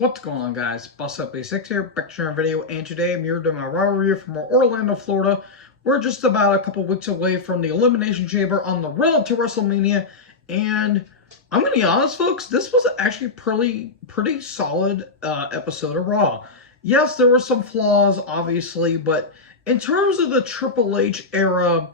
What's going on, guys? Bust Up A6 here, back to another video, and today I'm here doing my Raw review from Orlando, Florida. We're just about a couple weeks away from the Elimination Chamber on the road to WrestleMania, and I'm gonna be honest, folks, this was actually pretty solid episode of Raw. Yes, there were some flaws, obviously, but in terms of the Triple H era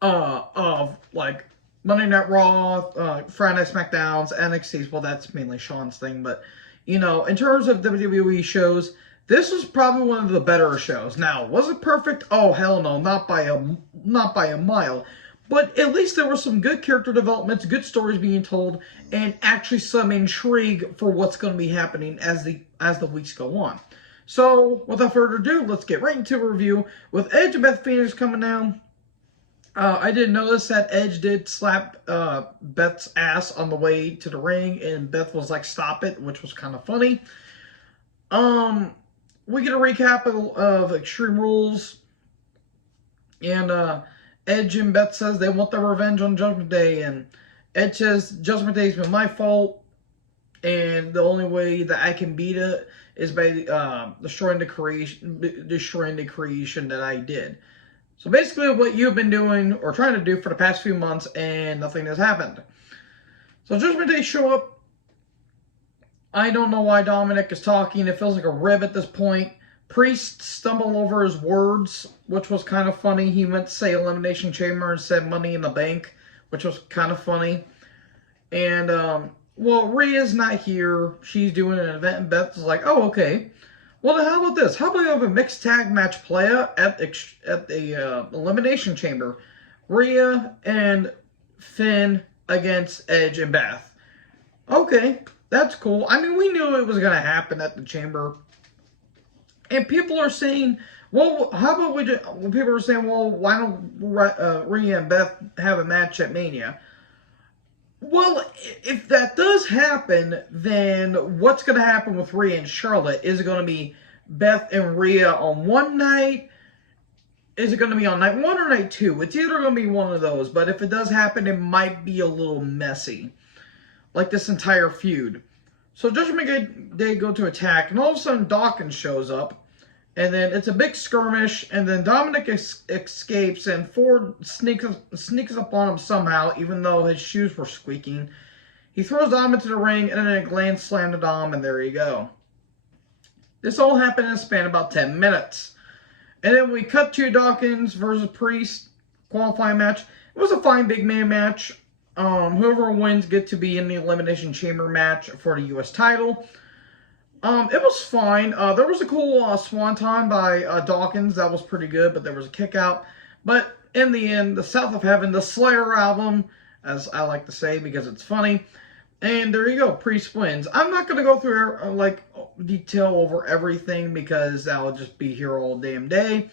of like Monday Night Raw, Friday Night SmackDowns, NXT's, well, that's mainly Sean's thing, but, you know, in terms of WWE shows, this was probably one of the better shows. Now, was it perfect? Oh, hell no, not by a mile. But at least there were some good character developments, good stories being told, and actually some intrigue for what's going to be happening as the weeks go on. So, without further ado, let's get right into a review with Edge and Beth Phoenix coming down. I did notice that Edge did slap Beth's ass on the way to the ring, and Beth was like, "Stop it," which was kind of funny. We get a recap of Extreme Rules, and Edge and Beth says they want their revenge on Judgment Day, and Edge says Judgment Day's been my fault, and the only way that I can beat it is by destroying the creation that I did. So basically what you've been doing or trying to do for the past few months, and nothing has happened. So Judgment Day show up. I don't know why Dominic is talking. It feels like a rib at this point. Priest stumbled over his words, which was kind of funny. He meant to say Elimination Chamber and said Money in the Bank, which was kind of funny. And, well, Rhea's not here. She's doing an event, and Beth is like, oh, okay. Well, then how about this? How about we have a mixed tag match playa at the Elimination Chamber? Rhea and Finn against Edge and Beth. Okay, that's cool. I mean, we knew it was going to happen at the Chamber. And people are saying, well, how about we just... People are saying, well, why don't Rhea and Beth have a match at Mania? Well, if that does happen, then what's going to happen with Rhea and Charlotte? Is it going to be Beth and Rhea on one night? Is it going to be on night one or night two? It's either going to be one of those, but if it does happen, it might be a little messy. Like this entire feud. So Judgment Day go to attack, and all of a sudden Dawkins shows up. And then it's a big skirmish, and then Dominic escapes, and Ford sneaks up on him somehow, even though his shoes were squeaking. He throws Dom into the ring, and then a Gland slam to Dom, and there you go. This all happened in a span of about 10 minutes. And then we cut to Dawkins versus Priest qualifying match. It was a fine big man match. Whoever wins get to be in the Elimination Chamber match for the U.S. title. It was fine. There was a cool swanton by Dawkins. That was pretty good, but there was a kick out. But in the end, the South of Heaven, the Slayer album, as I like to say because it's funny. And there you go, Priest wins. I'm not going to go through, detail over everything because that'll just be here all damn day.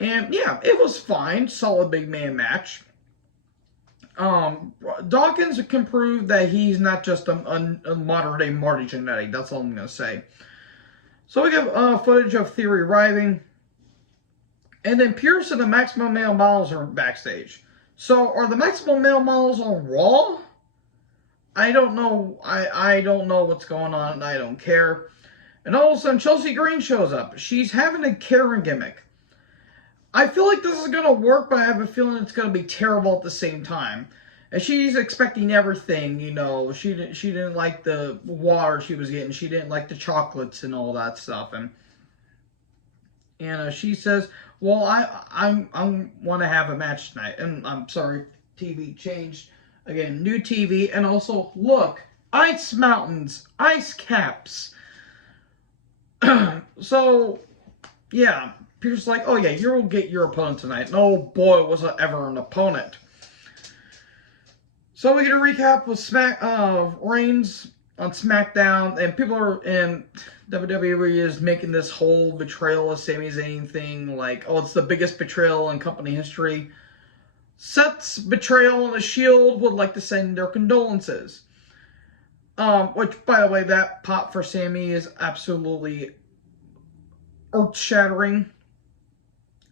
And yeah, it was fine. Solid big man match. Dawkins can prove that he's not just a modern day Marty Jannetty. That's all I'm going to say. So we get footage of Theory arriving. And then Pierce and the Maximum Male Models are backstage. So are the Maximum Male Models on Raw? I don't know. I don't know what's going on, and I don't care. And all of a sudden Chelsea Green shows up. She's having a Karen gimmick. I feel like this is going to work, but I have a feeling it's going to be terrible at the same time. And she's expecting everything, you know. She didn't like the water she was getting. She didn't like the chocolates and all that stuff. And she says, well, I want to have a match tonight. And I'm sorry, TV changed. Again, new TV. And also, look, ice mountains, ice caps. So, yeah. Pierce's like, oh yeah, you'll get your opponent tonight. And oh boy, was it ever an opponent. So we get a recap with Reigns on SmackDown, and people are, and WWE is making this whole betrayal of Sami Zayn thing, like, oh, it's the biggest betrayal in company history. Seth's betrayal on the Shield would like to send their condolences. Which, by the way, that pop for Sami is absolutely earth-shattering.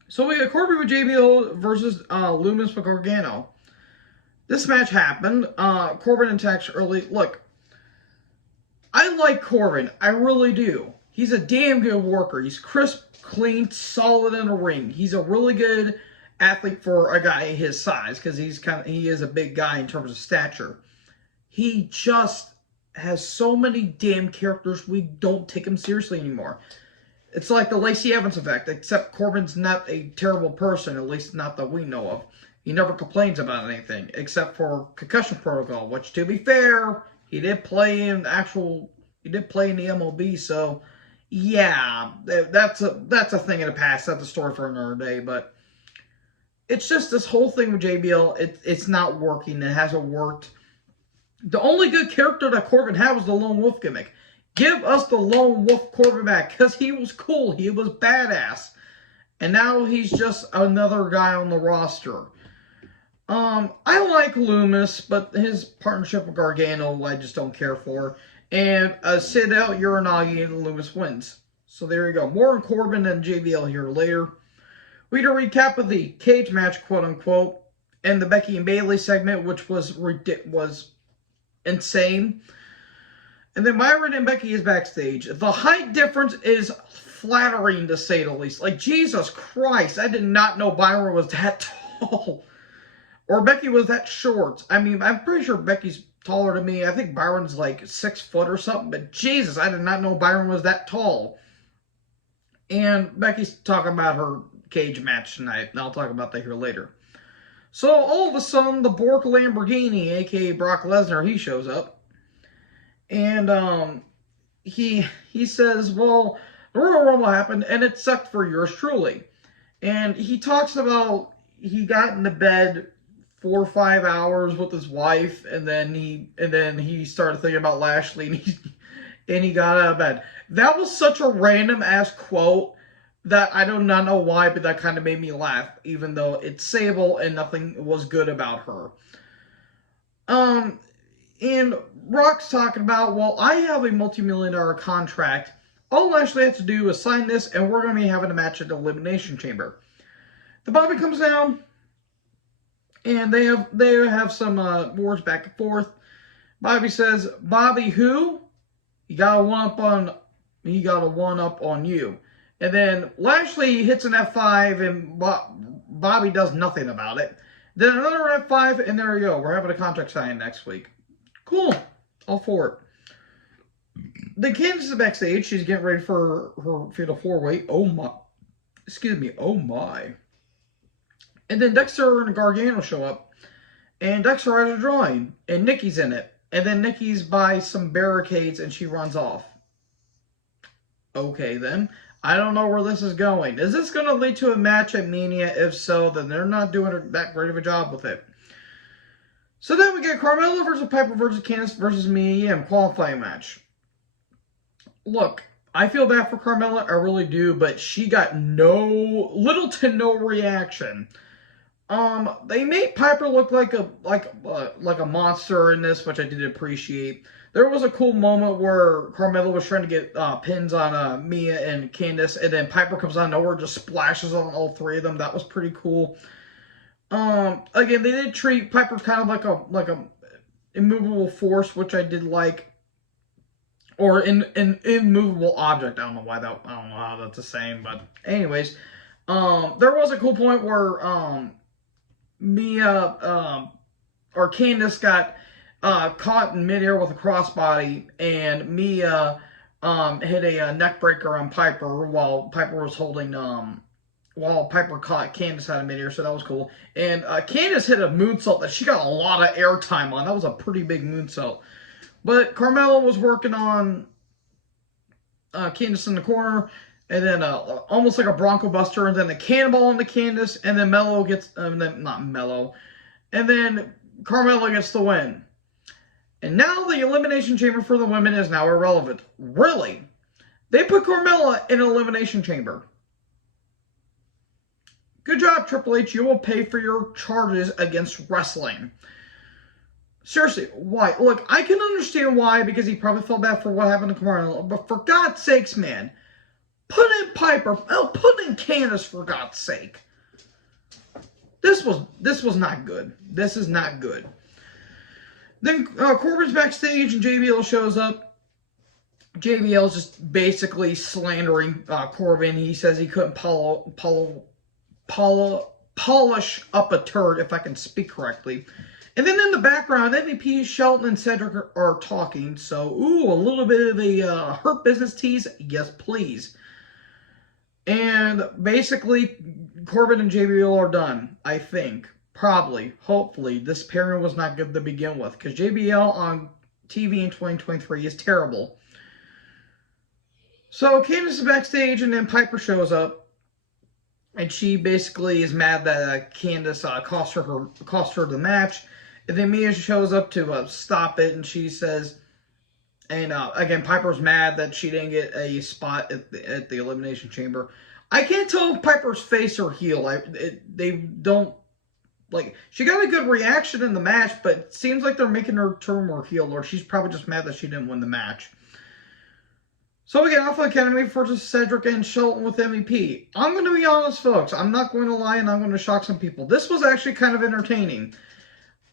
So we got Corbin with JBL versus Lumis with Gargano. This match happened. Corbin attacks early. Look, I like Corbin. I really do. He's a damn good worker. He's crisp, clean, solid in the ring. He's a really good athlete for a guy his size because he is a big guy in terms of stature. He just has so many damn characters we don't take him seriously anymore. It's like the Lacey Evans effect, except Corbin's not a terrible person, at least not that we know of. He never complains about anything, except for concussion protocol, which, to be fair, he did play in the MLB, so yeah, that's a thing in the past. That's a story for another day, but it's just this whole thing with JBL, it's not working. It hasn't worked. The only good character that Corbin had was the Lone Wolf gimmick. Give us the Lone Wolf Corbin back, because he was cool. He was badass. And now he's just another guy on the roster. I like Loomis, but his partnership with Gargano, I just don't care for. And Sid out Uranagi and Loomis wins. So there you go. More on Corbin and JBL here later. We had a recap of the cage match, quote unquote, and the Becky and Bayley segment, which was insane. And then Byron and Becky is backstage. The height difference is flattering, to say the least. Like, Jesus Christ, I did not know Byron was that tall. Or Becky was that short. I mean, I'm pretty sure Becky's taller than me. I think Byron's like 6 foot or something. But Jesus, I did not know Byron was that tall. And Becky's talking about her cage match tonight. And I'll talk about that here later. So all of a sudden, the Bork Lamborghini, a.k.a. Brock Lesnar, he shows up. And he says, well, the Royal Rumble happened, and it sucked for yours truly. And he talks about he got into bed 4 or 5 hours with his wife, and then he started thinking about Lashley, and he got out of bed. That was such a random ass quote that I do not know why, but that kind of made me laugh, even though it's Sable and nothing was good about her. And Rock's talking about, well, I have a multi-million-dollar contract. All Lashley has to do is sign this, and we're going to be having a match at the Elimination Chamber. The Bobby comes down, and they have some words back and forth. Bobby says, Bobby who? He got a one-up on you. And then Lashley hits an F5, and Bobby does nothing about it. Then another F5, and there you go. We're having a contract signing next week. Cool. All for it. Then Candice is backstage. She's getting ready for her fatal 4-way. Oh my. Excuse me. Oh my. And then Dexter and Gargano show up. And Dexter has a drawing. And Nikki's in it. And then Nikki's by some barricades and she runs off. Okay then. I don't know where this is going. Is this going to lead to a match at Mania? If so, then they're not doing that great of a job with it. So then we get Carmella versus Piper versus Candice versus Mia Yim qualifying match. Look, I feel bad for Carmella, I really do, but she got little to no reaction. They made Piper look like a monster in this, which I did appreciate. There was a cool moment where Carmella was trying to get pins on Mia and Candice, and then Piper comes out of nowhere, just splashes on all 3 of them. That was pretty cool. Again, they did treat Piper kind of like a immovable force, which I did like, or an immovable object. I don't know how that's the same, but anyways, there was a cool point where Mia or Candice got caught in midair with a crossbody, and Mia hit a neck breaker on Piper while Piper was holding while Piper caught Candice out of midair, so that was cool. And Candice hit a moonsault that she got a lot of airtime on. That was a pretty big moonsault. But Carmella was working on Candice in the corner, and then almost like a Bronco Buster, and then a cannonball into Candice, and then and then Carmella gets the win. And now the Elimination Chamber for the women is now irrelevant. Really? They put Carmella in an Elimination Chamber. Good job, Triple H. You will pay for your charges against wrestling. Seriously, why? Look, I can understand why, because he probably felt bad for what happened to Carmella. But for God's sakes, man, put in Piper. Oh, put in Candice, for God's sake. This was not good. This is not good. Then Corbin's backstage and JBL shows up. JBL's just basically slandering Corbin. He says he couldn't polish up a turd, if I can speak correctly. And then in the background, MVP, Shelton, and Cedric are talking. So, a little bit of a Hurt Business tease. Yes, please. And basically, Corbin and JBL are done, I think. Probably. Hopefully. This pairing was not good to begin with. Because JBL on TV in 2023 is terrible. So, Candice is backstage, and then Piper shows up. And she basically is mad that Candice cost her the match. And then Mia shows up to stop it, and she says, and again, Piper's mad that she didn't get a spot at the Elimination Chamber. I can't tell if Piper's face or heel. They don't, like, she got a good reaction in the match, but it seems like they're making her turn more heel, or she's probably just mad that she didn't win the match. So we get Alpha Academy versus Cedric and Shelton with MVP. I'm going to be honest, folks. I'm not going to lie, and I'm going to shock some people. This was actually kind of entertaining.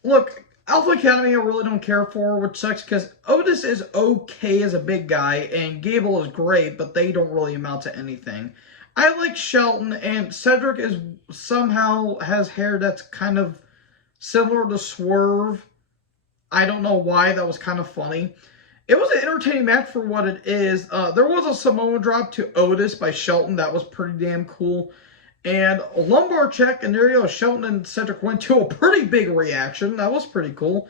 Look, Alpha Academy I really don't care for, which sucks because Otis is okay as a big guy, and Gable is great, but they don't really amount to anything. I like Shelton, and Cedric is somehow has hair that's kind of similar to Swerve. I don't know why. That was kind of funny. It was an entertaining match for what it is. There was a Samoa drop to Otis by Shelton. That was pretty damn cool. And a lumbar check, and there you go. Shelton and Cedric went to a pretty big reaction. That was pretty cool.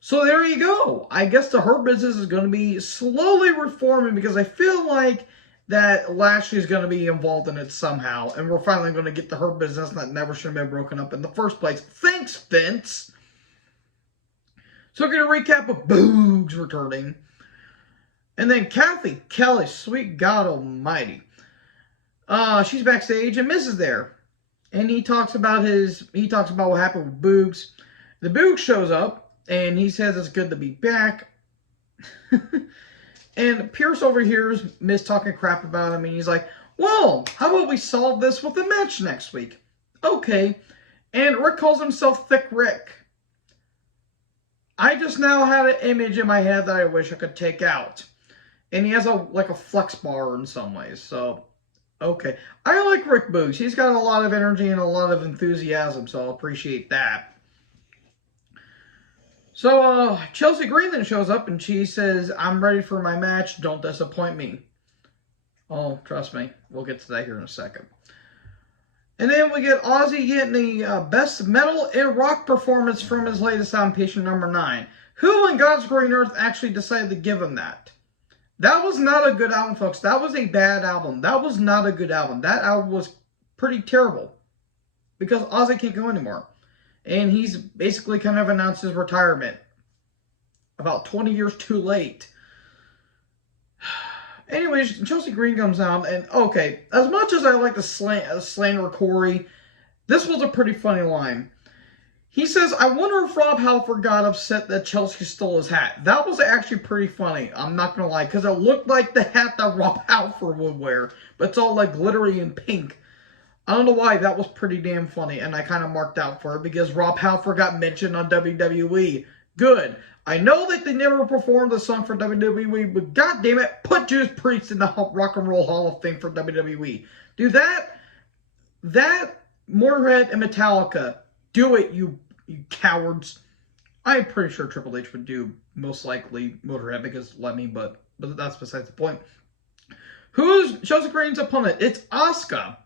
So there you go. I guess the Hurt Business is going to be slowly reforming because I feel like that Lashley is going to be involved in it somehow. And we're finally going to get the Hurt Business that never should have been broken up in the first place. Thanks, Vince. So we're going to recap of Boogs returning. And then Kathy Kelly, sweet God almighty. She's backstage and Miz is there. And he talks about what happened with Boogs. The Boogs shows up and he says it's good to be back. And Pierce overhears Miz talking crap about him and he's like, well, how about we solve this with a match next week? Okay. And Rick calls himself Thick Rick. I just now had an image in my head that I wish I could take out. And he has a flex bar in some ways, so okay. I like Rick Boogs. He's got a lot of energy and a lot of enthusiasm, so I'll appreciate that. So, Chelsea Green then shows up and she says, I'm ready for my match. Don't disappoint me. Oh, trust me. We'll get to that here in a second. And then we get Ozzy getting the best metal and rock performance from his latest album, Patient Number 9. Who in God's green earth actually decided to give him that? That was not a good album, folks. That was a bad album. That was not a good album. That album was pretty terrible. Because Ozzy can't go anymore. And he's basically kind of announced his retirement. About 20 years too late. Anyways, Chelsea Green comes out. And, okay, as much as I like to slander Corey, this was a pretty funny line. He says, I wonder if Rob Halford got upset that Chelsea stole his hat. That was actually pretty funny. I'm not going to lie. Because it looked like the hat that Rob Halford would wear. But it's all like glittery and pink. I don't know why. That was pretty damn funny. And I kind of marked out for it. Because Rob Halford got mentioned on WWE. Good. I know that they never performed the song for WWE. But goddammit, put Judas Priest in the Rock and Roll Hall of Fame for WWE. Do that. Motorhead and Metallica. Do it, you cowards. I'm pretty sure Triple H would do most likely Motorhead because Lemmy, but that's besides the point. Who's Chelsea Green's opponent? It's Asuka,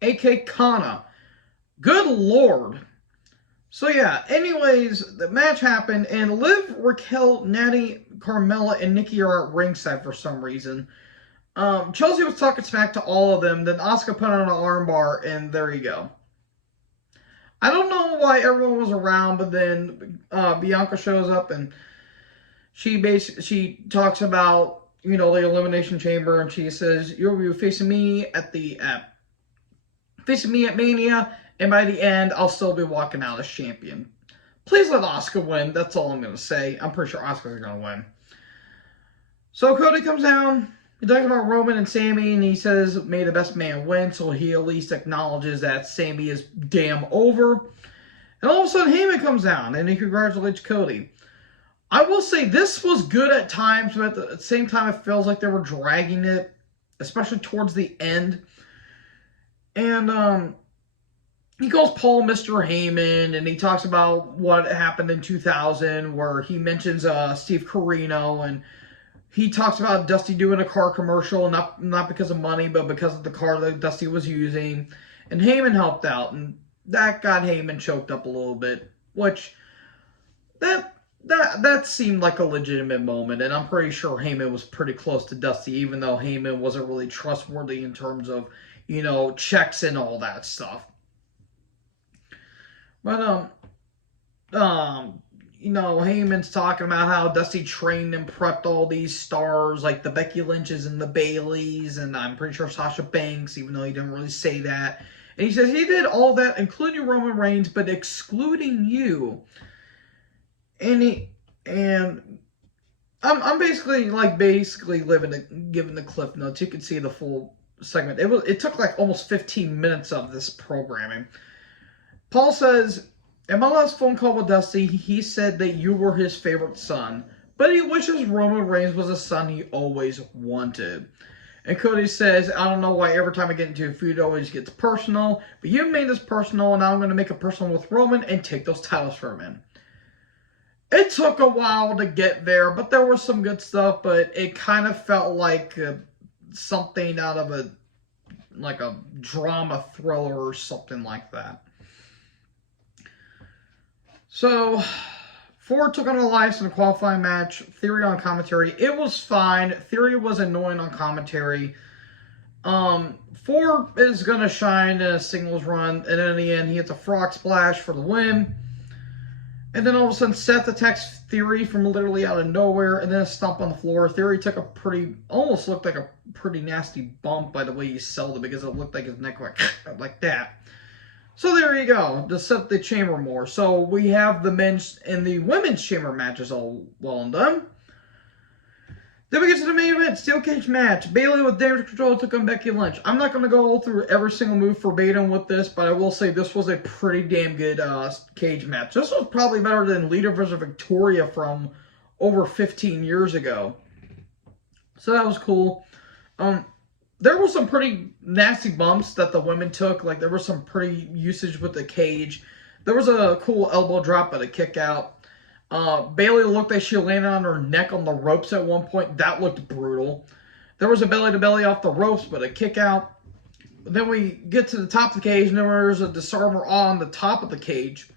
a.k.a. Kana. Good Lord. So yeah, anyways, the match happened, and Liv, Raquel, Natty, Carmella, and Nikki are at ringside for some reason. Chelsea was talking smack to all of them, then Asuka put on an armbar, and there you go. I don't know why everyone was around, but then Bianca shows up and she talks about, the Elimination Chamber, and she says, you'll be facing me at Mania, and by the end, I'll still be walking out as champion. Please let Asuka win. That's all I'm going to say. I'm pretty sure Asuka's going to win. So Cody comes down. He talks about Roman and Sammy, and he says, may the best man win, so he at least acknowledges that Sammy is damn over. And all of a sudden, Heyman comes down, and he congratulates Cody. I will say this was good at times, but at the same time, it feels like they were dragging it, especially towards the end. And he calls Paul Mr. Heyman, and he talks about what happened in 2000, where he mentions Steve Corino, and he talks about Dusty doing a car commercial, not because of money, but because of the car that Dusty was using. And Heyman helped out, and that got Heyman choked up a little bit, which that seemed like a legitimate moment, and I'm pretty sure Heyman was pretty close to Dusty, even though Heyman wasn't really trustworthy in terms of, checks and all that stuff. But Heyman's talking about how Dusty trained and prepped all these stars, like the Becky Lynches and the Baileys, and I'm pretty sure Sasha Banks, even though he didn't really say that. And he says he did all that, including Roman Reigns, but excluding you. And I'm basically giving the cliff notes. You can see the full segment. It took like almost 15 minutes of this programming. Paul says, in my last phone call with Dusty, he said that you were his favorite son, but he wishes Roman Reigns was a son he always wanted. And Cody says, I don't know why every time I get into a feud it always gets personal, but you made this personal, and now I'm going to make it personal with Roman and take those titles from him. It took a while to get there, but there was some good stuff, but it kind of felt like something out of a drama thriller or something like that. So, Ford took on Elias in a qualifying match. Theory on commentary. It was fine. Theory was annoying on commentary. Ford is going to shine in a singles run, and then in the end, he hits a frog splash for the win. And then all of a sudden, Seth attacks Theory from literally out of nowhere, and then a stomp on the floor. Theory took almost looked like a pretty nasty bump by the way he sold it, because it looked like his neck like that. So there you go, to set the chamber more. So we have the men's and the women's chamber matches all well and done. Then we get to the main event, steel cage match. Bayley with damage control took on Becky Lynch. I'm not going to go through every single move verbatim with this, but I will say this was a pretty damn good cage match. This was probably better than Lita vs. Victoria from over 15 years ago. So that was cool. There were some pretty nasty bumps that the women took. Like, there was some pretty usage with the cage. There was a cool elbow drop but a kick out. Bayley looked like she landed on her neck on the ropes at one point. That looked brutal. There was a belly-to-belly off the ropes, but a kick out. Then we get to the top of the cage, and there's a disarmer on the top of the cage.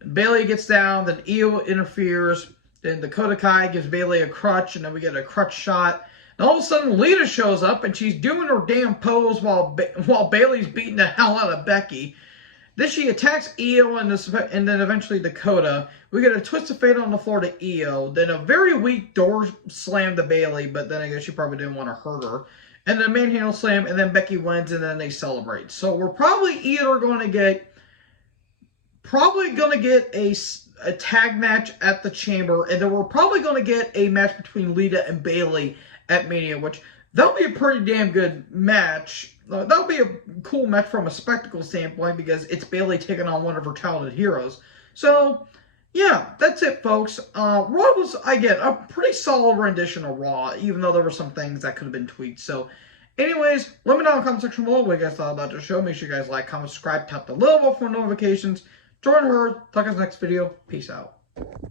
And Bayley gets down, then Io interferes. Then Dakota Kai gives Bayley a crutch, and then we get a crutch shot. And all of a sudden, Lita shows up, and she's doing her damn pose while Bayley's beating the hell out of Becky. Then she attacks Io and then eventually Dakota. We get a twist of fate on the floor to Io. Then a very weak door slam to Bayley, but then I guess she probably didn't want to hurt her. And then a manhandle slam, and then Becky wins, and then they celebrate. So we're probably either going to get a tag match at the Chamber, and then we're probably going to get a match between Lita and Bayley at Mania, which that'll be a pretty damn good match. That'll be a cool match from a spectacle standpoint, because it's Bayley taking on one of her childhood heroes. So, yeah, that's it, folks. Raw was, again, a pretty solid rendition of Raw, even though there were some things that could have been tweaked. So, anyways, let me know in the comment section below what you guys thought about the show. Make sure you guys like, comment, subscribe, tap the little bell for notifications. Join her. Talk to us next video. Peace out.